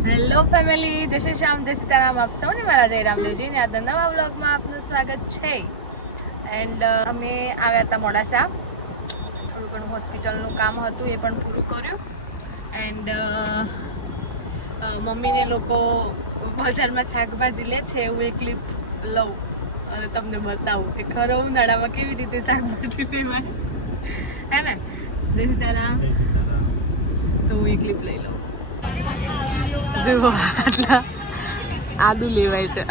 Hello family, જય શ્રી શ્યામ, જય સીતારામ. આપ સૌને મારા જય રામદેવજીને આજના નવા વ્લોગમાં આપનું સ્વાગત છે. એન્ડ અમે આવ્યા હતા મોડાસા, થોડું ઘણું હોસ્પિટલનું કામ હતું એ પણ પૂરું કર્યું. એન્ડ મમ્મીને લોકો બજારમાં શાકભાજી લે છે, એવું એક ક્લિપ લઉં અને તમને બતાવું કે ખરો ઉનાળામાં કેવી રીતે શાકભાજી લેવાય, હે ને? જય સીતારામ. તો હું એક ક્લિપ લઈ લઉં. જુઓ, આટલા આદુ લેવાય છે.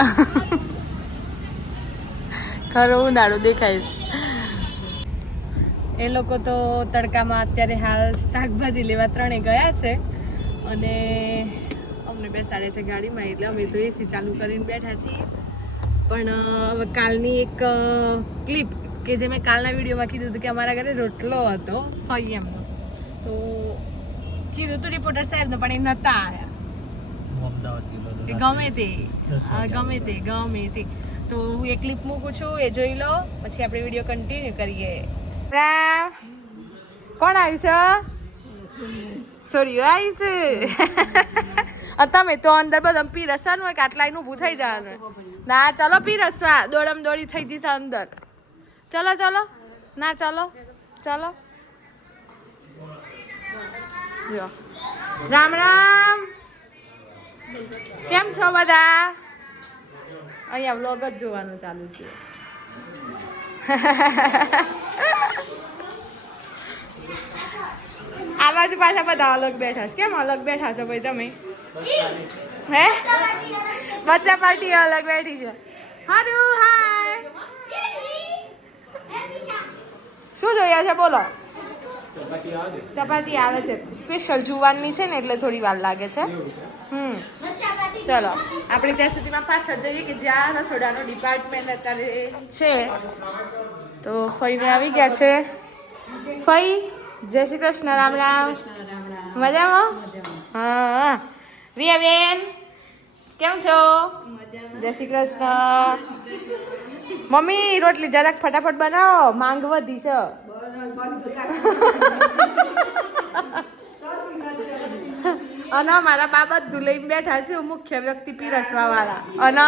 ખરો ઉનાળો દેખાય છે. એ લોકો તો તડકામાં અત્યારે હાલ શાકભાજી લેવા ત્રણે ગયા છે અને અમને બેસાડે છે ગાડીમાં, એટલે અમે તો એસી ચાલુ કરીને બેઠા છીએ. પણ હવે કાલની એક ક્લિપ કે જે મેં કાલના વિડીયોમાં કીધું હતું કે અમારા ઘરે રોટલો હતો ફૈયામનો, તો કીધું હતું રિપોર્ટર સાહેબને, પણ એ નહોતા આવ્યા. ગમે તે તો હું એક ક્લિપ મૂકું છું, એ જોઈ લો, પછી આપણે વિડીયો કન્ટિન્યુ કરીએ. કોણ આવ્યું છે? છોડીઓ આવી છે. તમે તો અંદર બધા પીરસવાનું હોય કે આટલા એનું ઊભું થઈ જવાનું. ના ચાલો પીરસવા, દોડમ દોડી થઈ જશે અંદર. ચલો ચલો, ના ચલો ચલો. રામ રામ, કેમ છો બધા? અહીંયા વ્લોગ જ જોવાનું ચાલુ છે. આ બાજુ પાછા બધા અલગ બેઠા છે. કેમ અલગ બેઠા છો ભાઈ તમે? હે, બચ્ચા પાર્ટી અલગ બેઠી છે. હારું, હાય. શું જોઈએ છે બોલો? ચપાતી આવે છે, સ્પેશિયલ જુવારની છે ને એટલે થોડી વાર લાગે છે. ચલો આપણે ત્યાં સુધીમાં પાછળ જઈએ કે જ્યાં રસોડાનો ડિપાર્ટમેન્ટ અત્યારે છે. તો ફઈને આવી ગયા છે. ફઈ, જય શ્રી કૃષ્ણ. રામ રામ. મજામાં? હા. રિયાબેન કેમ છો? જય શ્રી કૃષ્ણ. મમ્મી રોટલી જરાક ફટાફટ બનાવો, માંગ વધી છે. અને મારા બા બધું લઈને બેઠા છે, મુખ્ય વ્યક્તિ પીરસવા વાળા, અને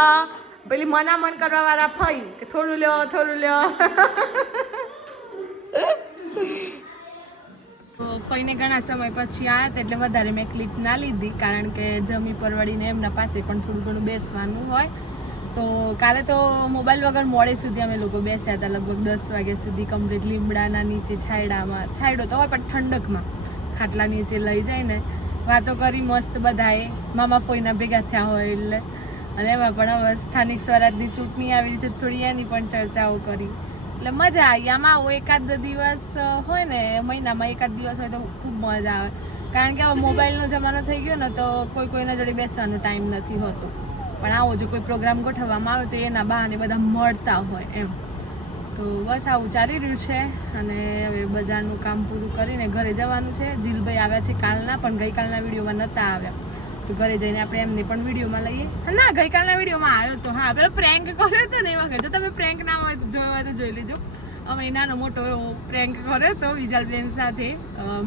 પેલી મનામણ કરવા વાળા ફઈ કે થોડું લ્યો થોડું લ્યો. ફઈને ઘણા સમય પછી આવ્યા હતા એટલે વધારે મેં ક્લિપ ના લીધી, કારણ કે જમી પરવાડીને એમના પાસે પણ થોડું ઘણું બેસવાનું હોય. તો કાલે તો મોબાઈલ વગર મોડે સુધી અમે લોકો બેસ્યા હતા, લગભગ 10 વાગ્યા સુધી કમ્પ્લીટ લીમડાના નીચે છાયડામાં. છાયડો તો હોય પણ ઠંડકમાં ખાટલા નીચે લઈ જાય ને વાતો કરી મસ્ત બધાએ, મામા ફોઈના ભેગા થયા હોય એટલે. અને એમાં પણ હવે સ્થાનિક સ્વરાજની ચૂંટણી આવી રીતે થોડી એની પણ ચર્ચાઓ કરી, એટલે મજા આવી. આમાં આવો એકાદ દિવસ હોય ને મહિનામાં, એકાદ દિવસ હોય તો ખૂબ મજા આવે, કારણ કે હવે મોબાઈલનો જમાનો થઈ ગયો ને તો કોઈના જોડે બેસવાનો ટાઈમ નથી હોતો. પણ આવો જો કોઈ પ્રોગ્રામ ગોઠવવામાં આવે તો એના બહાને બધા મળતા હોય એમ. તો બસ આવું ચાલી રહ્યું છે. અને હવે બજારનું કામ પૂરું કરીને ઘરે જવાનું છે. જીલભાઈ આવ્યા છે કાલના, પણ ગઈકાલના વિડીયોમાં નહોતા આવ્યા, તો ઘરે જઈને આપણે એમને પણ વિડીયોમાં લઈએ. ના, ગઈકાલના વિડીયોમાં આવ્યો તો, હા, પેલો પ્રેન્ક કર્યો હતો ને એ વખતે. જો તમે પ્રેન્ક ના હોય જોયો હોય તો જોઈ લેજો. અમે નાનો મોટો એવો પ્રેન્ક કર્યો હતો વિજાલબેન સાથે,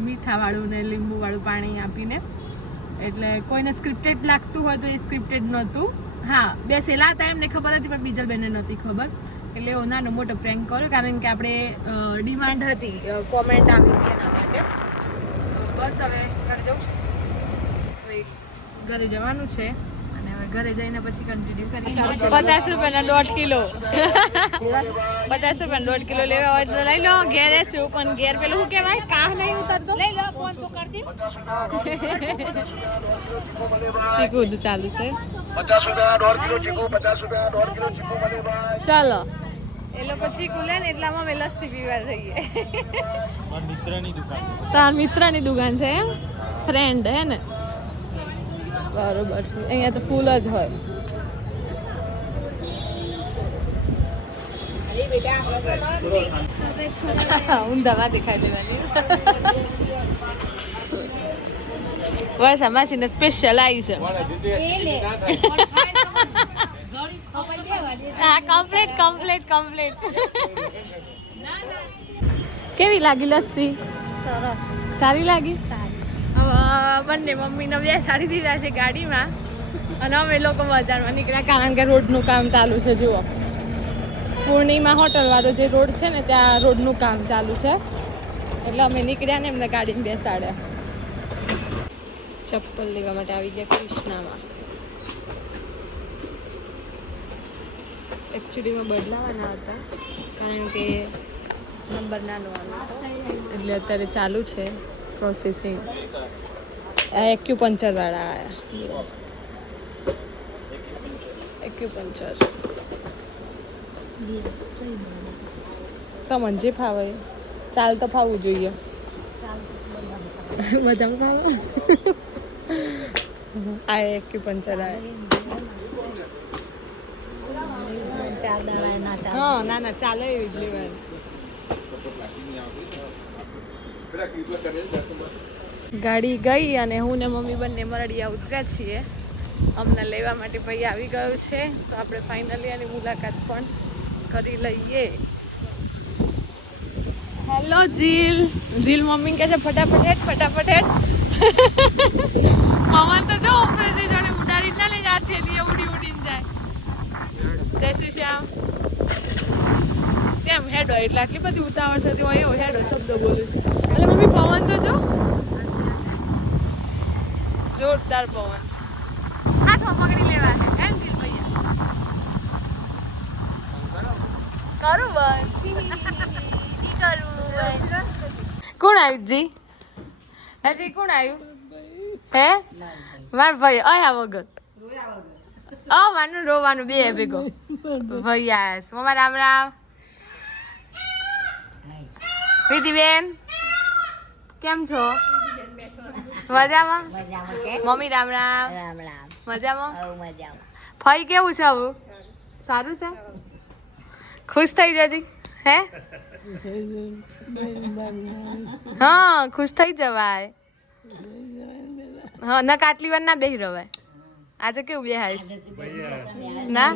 મીઠાવાળું ને લીંબુવાળું પાણી આપીને. એટલે કોઈને સ્ક્રિપ્ટેડ લાગતું હોય તો એ સ્ક્રિપ્ટેડ નહોતું. હા, બેસેલા હતા એમને ખબર હતી, પણ બીજલબેનને નહોતી ખબર. એટલે એવો નાનો મોટો પ્રેન્ક કર્યો, કારણ કે આપણે ડિમાન્ડ હતી, કોમેન્ટ આવી હતી એના માટે. બસ હવે ઘરે જવું છે, ઘરે જવાનું છે. અને હવે ઘરે જઈને પછી કન્ટિન્યુ કરી. 50 રૂપિયાના 1.5 કિલો 50 રૂપિયાના 1.5 કિલો લેવા હોય તો લઈ લો. ઘેરે છું પણ ઘેર પેલું શું કહેવાય, કાહ નહીં ઉતરતો. લઈ લો 500 કરતી. ચીકુ ચાલુ છે. 50 રૂપિયા 1.5 કિલો ચીકુ, 50 રૂપિયા 1.5 કિલો ચીકુ મળે ભાઈ. ચાલો, એ લોકો ચીકુ લે ને એટલામાં અમે લસ્સી પીવા જઈએ. તાર મિત્રની દુકાન છે એમ? ફ્રેન્ડ હે ને? બરોબર છે. અહીંયા તો ફૂલ જ હોય. ઊંધામાં દેખાઈ લેવાની. વર્ષા માસીને સ્પેશિયલ આવી છે. હા, કમ્પ્લીટ. કેવી લાગી લસ્સી? સરસ. સારી લાગી? સારી. હવે બંને મમ્મીને બેસાડી દીધા છે ગાડીમાં અને અમે લોકો બજારમાં નીકળ્યા કારણ કે રોડનું કામ ચાલુ છે. જુઓ પૂર્ણિમા હોટલવાળો જે રોડ છે ને ત્યાં રોડનું કામ ચાલુ છે એટલે અમે નીકળ્યા ને એમને ગાડીમાં બેસાડ્યા. ચપ્પલ લેવા માટે આવી ગયા કૃષ્ણામાં. એકચ્યુઅલીમાં બદલાવાના હતા કારણ કે નંબર નાનો આવ્યો એટલે અત્યારે ચાલુ છે પ્રોસેસિંગ. એક્યુપંચર વાળા આવ્યા. એક્યુપંચર તમને જે ફાવે ચાલ તો ફાવવું જોઈએ. બધા ફાવે આ એક્યુપંચર આવે. હા ના ના ચાલે એવી જ લેવાની. ગાડી ગઈ અને હું ને મમ્મી બંને મરડિયા ઉતર્યા છીએ. અમને લેવા માટે ભાઈ આવી ગયો છે તો આપણે ફાઇનલી આની મુલાકાત પણ કરી લઈએ. હેલો જીલ. જીલ મમ્મી કહે છે ફટાફટ હેડ ફટાફટ હેડ. પવન તો જો ઉપરેથી જોડે ઉડાડી ના લઈ જાય થેલી ઉડી ઉડીને જાય. જય શ્રી શ્યામ. કેમ હેડો એટલે આટલી બધી ઉતાવળ છે હોય એવો હેડો શબ્દ બોલું છું. એટલે મમ્મી પવન તો જો જોરદાર પવન છે. હાથમાં પકડી લેવા છે હે જીલ ભૈયા. કરું બસ કોણ આવ્યું જી? હજી કોણ આવ્યું હે? માર ભાઈ આયા વગર માનું રોવાનું બે ભેગો ભૈયા. મમ્મા રામ રામ. વિધિબેન કેમ છો? મજામાં? મમ્મી રામ રામ. મજામાં? ફઈ કેવું છે આવું? સારું છે? ખુશ થઈ જજી હે? હા ખુશ થઈ જવાય. હા ના આટલી વાર ના બેહી રવાય. આજે કેવું બેહાઈશ ના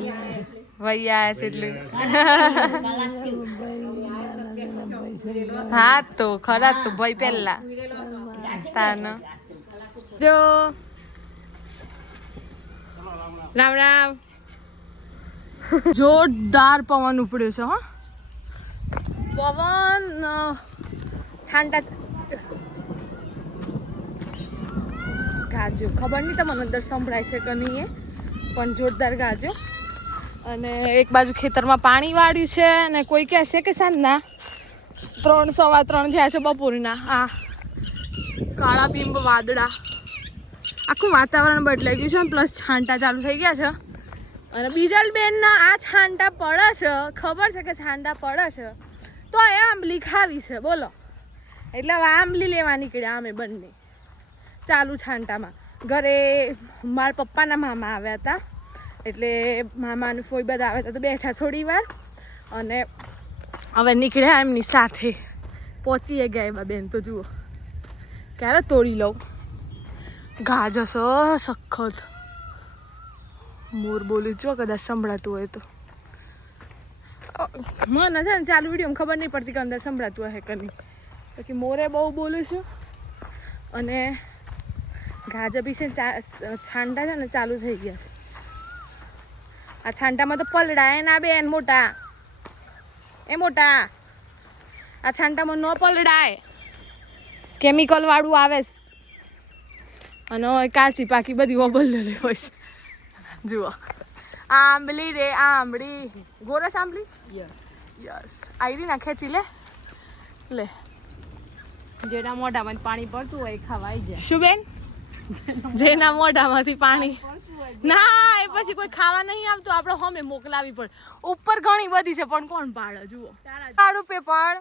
ભૈયા એટલું. હા તો ખરા તો ભાઈ પહેલા તાનો જો રામ રામ. જોરદાર પવન ઉપડ્યો છે. હા પવન છાંટા ગાજો ખબર નહીં તમને અંદર સંભળાય છે કે નહીં પણ જોરદાર ગાજો. અને એક બાજુ ખેતરમાં પાણી વાળ્યું છે અને કોઈ કહે છે કે સાંજના 3 સવા 3 થયા છે બપોરના. આ કાળા બિંબ વાદળા આખું વાતાવરણ બદલાઈ ગયું છે પ્લસ છાંટા ચાલુ થઈ ગયા છે. અને બીજલબેનના આ છાંટા પડે છે ખબર છે કે છાંટા પડે છે તો એ આંબલી ખાવી છે બોલો. એટલે હવે આંબલી લેવા નીકળ્યા અમે બંને ચાલુ છાંટામાં. ઘરે મારા પપ્પાના મામા આવ્યા હતા એટલે મામાનું ફોઈ બધા આવ્યા હતા તો બેઠા થોડી વાર અને હવે નીકળ્યા એમની સાથે. પહોંચીએ ગયા એમાં બેન તો જુઓ ક્યારે તોડી લઉં. ગાજ હશે સખત. મોર બોલી જો કદાચ સંભળાતું હોય તો. મને છે ને ચાલુ વિડીયો ખબર નહીં પડતી કે અંદર સંભળાતું હશે કે નહીં. પછી મોરે બહુ બોલું છું અને ગાજર બી છે છાંટા છે ને ચાલુ થઈ ગયા છે. આ છાંટામાં તો પલડાય ના બેન મોટા એ મોટા. આ છાંટામાં ન પલડાય કેમિકલ વાળું આવે છે અને કાચી પાકી બધી વબલ લે પછી જુઓ. આંબલી રે આંબલી ગોરસ આંબલી. યસ યસ આયરી ના ખેંચી લે લે. જેના મોઢામાં પાણી પડતું હોય ખાવાઈ જાય. શું બેન? જેના મોઢામાંથી પાણી ના એ પછી કોઈ ખાવા નહીં આવતું આપણે હમે મોકલાવી પડે. ઉપર ઘણી બધી છે પણ કોણ પાડે જુઓ. તારું પેપર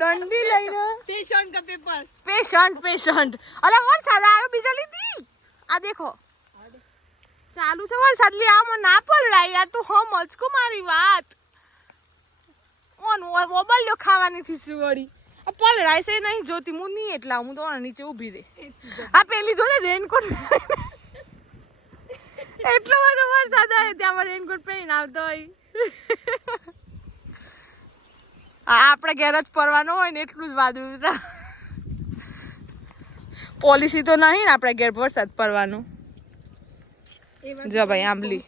દંડી લઈને પેશન્ટ કા પેપર પેશન્ટ અલે વરસાદ આવ્યો બીજા લીધી. આ દેખો ચાલુ છે વરસાદ લે આમાં ના પલડાય યાર તું સમજ કો મારી વાત. ઓન ઓબલ્યો ખાવાની થી સુવડી પલડાય છે નહીં જોતી હું નહીં એટલા હું તો નીચે ઊભી રહી. આ પેલી જોડે રેનકોટ એટલો બધો વરસાદ આવે ત્યાં રેનકોટ પહેરીને આવતો હોય. આપણે ઘેર જ પડવાનો હોય ને એટલું જ વાદળું છે પોલિસી તો નહીં ને આપણે ઘેર વરસાદ પડવાનું. જો ભાઈ આંબલી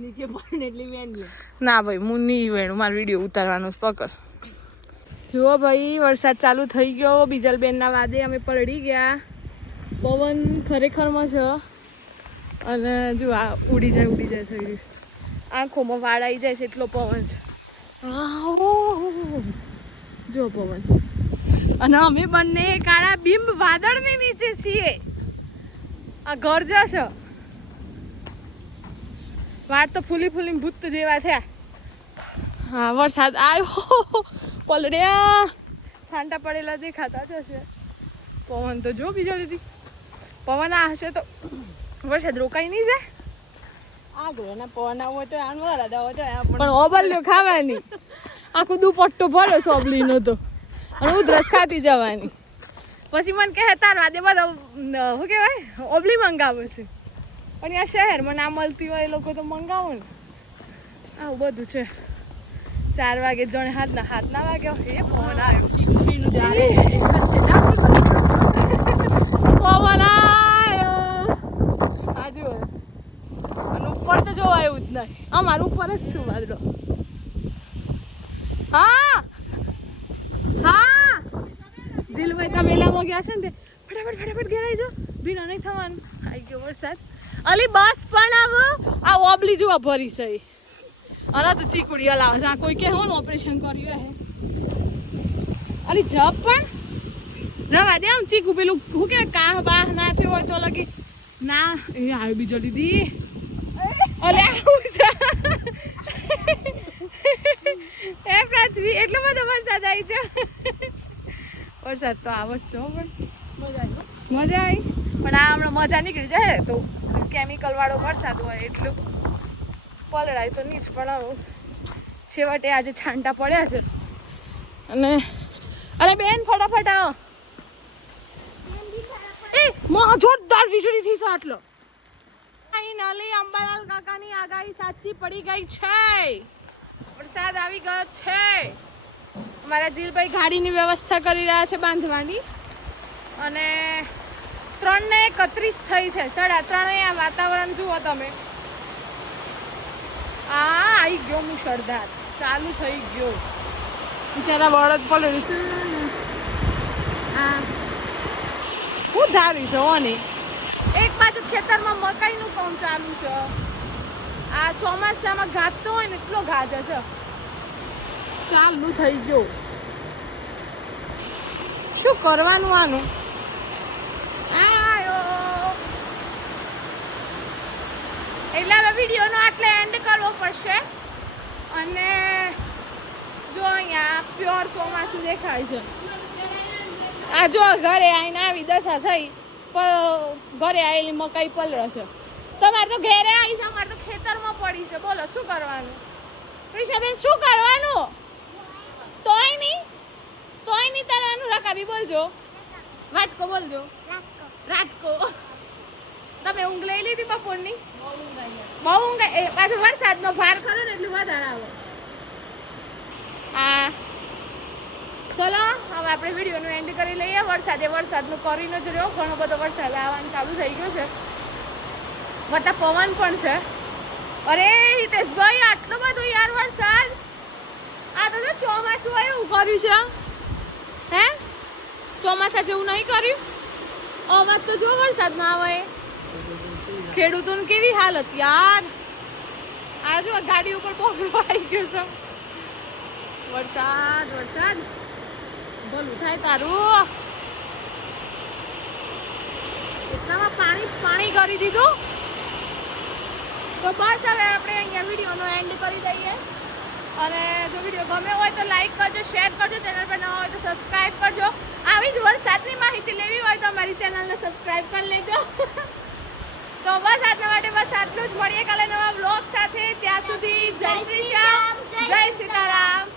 નીચે પડે એટલે મેન લે. ના ભાઈ હું નહીં વેણું, મારે વિડીયો ઉતારવાનો છે. પકડ. જુઓ ભાઈ વરસાદ ચાલુ થઈ ગયો. બીજલબેનના વાદે અમે પલળી ગયા. પવન ખરેખરમાં છે અને જો આ ઉડી જાય થઈ રહ્યું છે. આંખોમાં વાળ આવી જાય છે એટલો પવન છે. જો પવન. અને અમે બંને કાળા બિંબ વાદળની નીચે છીએ. આ ઘર જશે. વાળ તો ફૂલી ભૂત જેવા થયા. હા વરસાદ આવ્યો. પલડ્યા છાંટા પડેલા દેખાતા જ હશે. પવન તો જો બીજો લીધી. પવન આ હશે તો વરસાદ રોકાઈ નહીં જાય. આગળ ના પવન હોય તો આનવારા દાવ તો પણ ઓબલ્યો ખાવાની. આખું દુપટ્ટો ભરો સોબલીનો તો અને ઉધરસ ખાતી જવાની. પછી મને કહે તાર વાદે બધા શું કહેવાય ઓબલી મંગાવે છે. પણ આ શહેરમાં ના મળતી હોય એ લોકો તો મંગાવો ને. આવું બધું છે. 4 વાગે જોણે હાથ ના વાગ્યો. એ પવન આવ્યો. ચીકડીનું જારે પવન આવ્યો. આ જુઓ અને ઉપર તો જોવા આવ્યું જ નહીં. અમારું ઉપર જ છું વાદળો. હા દિલભાઈ તબેલામાં ગયા છે ને તે ફટાફટ ઘેર આવી જો. ભીનો નહીં થવાનું. આવી ગયો વરસાદ. અલી બસ પણ આવો. આ ઓબલી જોવા ભરી છે. અને તો ચીકુડી હલાવે છે. આ કોઈ કે હોન ઓપરેશન કર્યું હે. અલી જપ પણ રવા દે. આમ ચીકુ પેલું શું કે કાહ બાહ ના થયો હોય તો લગી ના. એ આવી બીજો દીદી. અલે આવું છે. એ પૃથ્વી એટલો બધો વરસાદ આવી છે. વરસાદ તો આવો જ છો પણ મજા આવી. પણ આ હમણાં મજા નીકળી જાય તો કેમિકલ વાળો વરસાદ હોય એટલું પલળાય તો નીચ. પણ છેવટે આજે છાંટા પડ્યા છે. અને અરે બેન ફટાફટ આવો. એ જોરદાર વીજળી થી સાટલો. ફાઇનલી અંબાલાલ કાકાની આગાહી સાચી પડી ગઈ છે. વરસાદ આવી ગયો છે. અમારા જીલભાઈ ગાડીની વ્યવસ્થા કરી રહ્યા છે બાંધવાની. અને 3:31 થઈ છે. 3:30 આ વાતાવરણ જુઓ તમે. આવી ગયો મુશળધાર ચાલુ થઈ ગયો. બિચારા બળદ પડ્યું છે. હું ધાર્યું છે ઓને એક બાજુ ખેતરમાં મકાઈનું કામ ચાલુ છે. આ ચોમાસામાં ઘાસ તો હોય ને એટલો ઘાસ છે. ચાલુ થઈ ગયો. શું કરવાનું આનું? એટલે હવે વિડીયોનો આટલે એન્ડ કરવો પડશે. અને જો અહીંયા પ્યોર ચોમાસું દેખાય છે. આ જો ઘરે આવીને આવી દશા થઈ. ઘરે આવેલી મકાઈ પલળશે. તમારે તો ઘેરે આવી છે. અમારે તો ખેતરમાં પડી છે. બોલો શું કરવાનું? ઋષાબેન શું કરવાનું? તોય નહીં તારવાનું. રકાબી બોલજો. વાટકો બોલજો. રાટકો. તમે ઊંઘ લઈ લીધી બપોરની? બહુ ઊંઘ. પાછો વરસાદનો ભાર કરો ને એટલે વધારે આવે. હા ચલો હવે આપણે વિડીયોનું એન્ડ કરી લઈએ. વરસાદનું કરીને જ રહ્યો. ઘણો બધો વરસાદ આવવાનું ચાલુ થઈ ગયો છે. વત્તા પવન પણ છે. અરે હિતેશભાઈ આટલો બધો યાર વરસાદ. આ તો ચોમાસું એવું કર્યું છે. હે ચોમાસા જેવું નહીં કર્યું. અવાજ તો જો વરસાદ ના આવે. ખેડૂતોની કેવી હાલત યાર. આ જો ગાડી ઉપર પગલું આવી ગયું છે. વરસાદ ભલું થાય તારું. એટલામાં પાણી કરી દીધું. તો બસ હવે આપણે અહીંયા વિડીયોનો એન્ડ કરી દઈએ. અને જો વિડીયો ગમે હોય તો લાઈક કરજો, શેર કરજો. ચેનલ પર નવા હોય તો સબસ્ક્રાઈબ કરજો. આવી જ વરસાદની માહિતી લેવી હોય તો અમારી ચેનલને સબસ્ક્રાઈબ કરી લેજો. તો બસ આજના માટે બસ આટલું જ. મળીએ કાલે નવા વ્લોગ સાથે. ત્યાં સુધી જય શ્રી શ્યામ, જય સીતારામ.